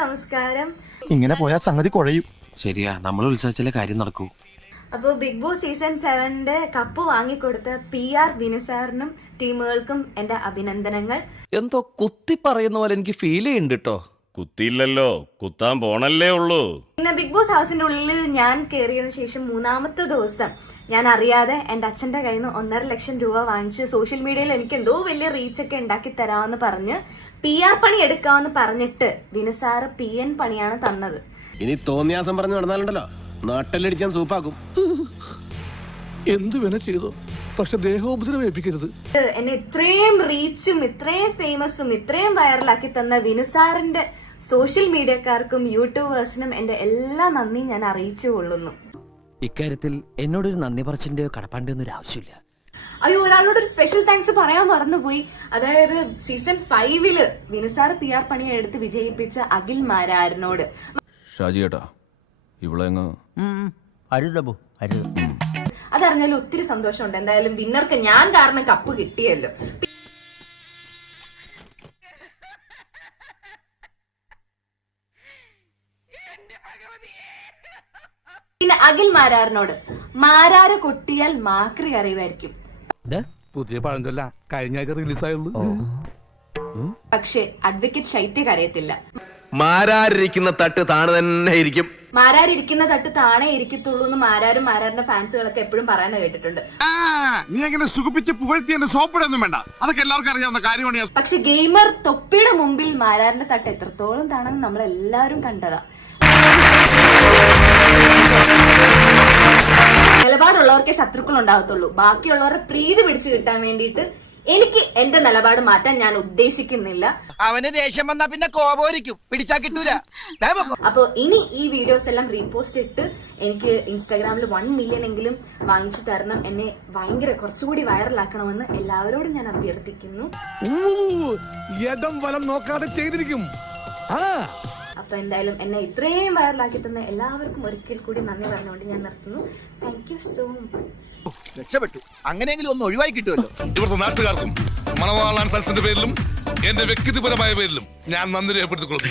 നമസ്കാരം. ഇങ്ങനെ പോയാൽ സംഗതി കുഴയും. ശരിയാ, നമ്മൾ ഉത്സവിച്ചാലേ കാര്യം നടക്കൂ. അപ്പൊ ബിഗ് ബോസ് സീസൺ 7 കപ്പ് വാങ്ങിക്കൊടുത്ത PR വിനു സാറിനും ടീമുകൾക്കും എന്റെ അഭിനന്ദനങ്ങൾ. എന്തോ കുത്തി പറയുന്ന പോലെ എനിക്ക് ഫീൽ ചെയ്യുന്നുണ്ട് കേട്ടോ. കുത്തിയില്ലല്ലോ, കുത്താൻ പോണല്ലേ ഉള്ളൂ. പിന്നെ ബിഗ് ബോസ് ഹൗസിന്റെ ഉള്ളിൽ ഞാൻ കയറിയതിനു ശേഷം 3-ാമത്തെ ദിവസം ഞാൻ അറിയാതെ എന്റെ അച്ഛന്റെ കയ്യിൽ നിന്ന് 1.5 ലക്ഷം രൂപ വാങ്ങിച്ച് സോഷ്യൽ മീഡിയയിൽ എനിക്ക് എന്തോ വലിയ റീച്ചൊക്കെ ഉണ്ടാക്കി തരാമെന്ന് പറഞ്ഞ് PR പണി എടുക്കാമെന്ന് പറഞ്ഞിട്ട് വിനു സാറ് PN പണിയാണ് തന്നത്. ഇനി തോന്നിയാസം പറഞ്ഞു നടന്നാലുണ്ടല്ലോ നാട്ടിലടിച്ചാൻ സൂപ്പാക്കും. എന്ത് വേണ ചെയ്തോ, പക്ഷെ ദേഹോപദ്രവം ഏൽപ്പിക്കരുത്. എന്നെ ഇത്രയും റീച്ചും ഇത്രയും ഫേമസും ഇത്രയും വൈറലാക്കി തന്ന വിനു സാറിന്റെ സോഷ്യൽ മീഡിയക്കാർക്കും യൂട്യൂബേഴ്സിനും എന്റെ എല്ലാ നന്ദിയും ഞാൻ അറിയിച്ചു കൊള്ളുന്നു. ഇക്കാര്യത്തിൽ എന്നോടൊരു നന്ദി പറച്ചിന്റെയോ കടപ്പാണ്ടിയോ ഒരു ആവശ്യമില്ല. അയ്യോ, ഒരാളോട് ഒരു സ്പെഷ്യൽ താങ്ക്സ് പറയാൻ മറന്നുപോയി. അതായത് സീസൺ 5 വിനു സാർ PR പണിയെ എടുത്ത് വിജയിപ്പിച്ച അഖിൽ മാരാരനോട്. ഷാജി ഏട്ടാ, ഇവിടെ അതറിഞ്ഞാലും ഒത്തിരി സന്തോഷമുണ്ട്. എന്തായാലും വിന്നർക്ക് ഞാൻ കാരണം കപ്പ് കിട്ടിയല്ലോ. പിന്നെ അഖിൽ മാരാറിനോട്, മാരാറ് കൊട്ടിയാൽ മാക്രി അറിയുമായിരിക്കും, പുതിയ പഴഞ്ചൊല്ല കഴിഞ്ഞ ആഴ്ച റിലീസായുള്ളൂ. പക്ഷെ അഡ്വക്കേറ്റ് ശൈത്യ കരയത്തില്ല. മാരാരിരിക്കുന്ന തട്ട് താണ് തന്നെ ഇരിക്കും. മാരാരിരിക്കുന്ന തട്ട് താണേ ഇരിക്കത്തുള്ളൂ എന്ന് മാരാരും മാരാറിന്റെ ഫാൻസുകളൊക്കെ എപ്പോഴും പറയാൻ കേട്ടിട്ടുണ്ട്. നീ അങ്ങനെ സുഖിപ്പിച്ച് പുകഴ്ത്തി എന്നെ സോപ്പിടൊന്നും വേണ്ട, അതൊക്കെ എല്ലാവർക്കും അറിയാവുന്ന കാര്യമാണ്. പക്ഷെ ഗെയിമർ തൊപ്പിയുടെ മുമ്പിൽ മാരാറിന്റെ തട്ട് എത്രത്തോളം താണെന്ന് നമ്മൾ എല്ലാവരും കണ്ടതാ. നിലപാടുള്ളവർക്കേ ശത്രുക്കൾ ഉണ്ടാവത്തുള്ളൂ. ബാക്കിയുള്ളവരുടെ പ്രീതി പിടിച്ചു കിട്ടാൻ വേണ്ടിയിട്ട് എനിക്ക് എന്റെ നിലപാട് മാറ്റാൻ ഞാൻ ഉദ്ദേശിക്കുന്നില്ല. അവന് ദേഷ്യം വന്നാ പിന്നെ കോപോരിക്കും, പിടിച്ചാ കിട്ടൂല. അപ്പൊ ഇനി ഈ വീഡിയോസ് എല്ലാം റീപോസ്റ്റ് ഇട്ട് എനിക്ക് ഇൻസ്റ്റാഗ്രാമിൽ 1 മില്യൺ എങ്കിലും വാങ്ങിച്ചു തരണം. എന്നെ ഭയങ്കര കുറച്ചുകൂടി വൈറലാക്കണമെന്ന് എല്ലാവരോടും ഞാൻ അഭ്യർത്ഥിക്കുന്നു. ഇടം വലം നോക്കാതെ ചെയ്തിരിക്കും. അപ്പൊ എന്തായാലും എന്നെ ഇത്രയും വൈറലാക്കി തന്ന എല്ലാവർക്കും ഒരിക്കൽ കൂടി നന്ദി പറഞ്ഞുകൊണ്ട് ഞാൻ നിർത്തുന്നു. Thank you so much. രക്ഷപ്പെട്ടു. അങ്ങനെയെങ്കിലും ഒന്ന് ഒഴിവായി കിട്ടുമല്ലോ. ഇവിടുത്തെ നാട്ടുകാർക്കും മണവാളാൻ സൽസിന്റെ പേരിലും എന്റെ വ്യക്തിപരമായ പേരിലും ഞാൻ നന്ദി രേഖപ്പെടുത്തിക്കൊള്ളുന്നു.